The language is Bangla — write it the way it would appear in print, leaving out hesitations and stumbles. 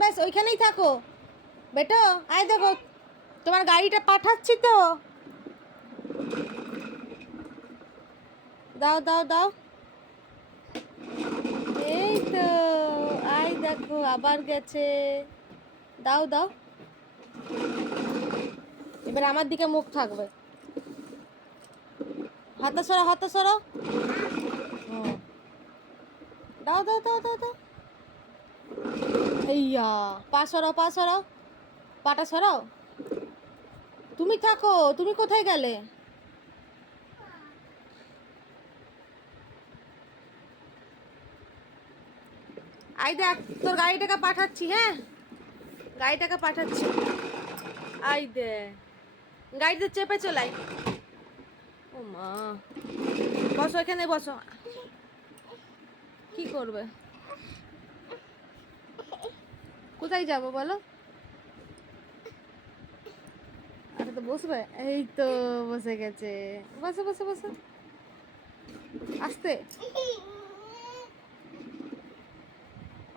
ব্যাস ওইখানেই থাকো বেটো। আয় দেখো তোমার গাড়িটা পাঠাচ্ছি তো। দাও দাও দাও। এই তো আয় দেখো আবার গেছে। দাও দাও। এবার আমার দিকে মুখ থাকবে। হাতে সরো হাতে সরো। দাও দাও দাও দাও দাও। এইয়া পা সরাও পা সরাও। পাটা সরাও। তুমি থাকো, তুমি কোথায় গেলে? আই দেখ তোর গাড়িটাকে পাঠাচ্ছি। হ্যাঁ গাড়িটাকে পাঠাচ্ছি। আই দে গাড়িতে চেপে চলাই। ও মা বসো এখানে বসো। কি করবে? কোথায় যাবো বলো? আচ্ছা তো বসবে। এই তো বসে গেছে। বসো বসো বসো। আস্তে।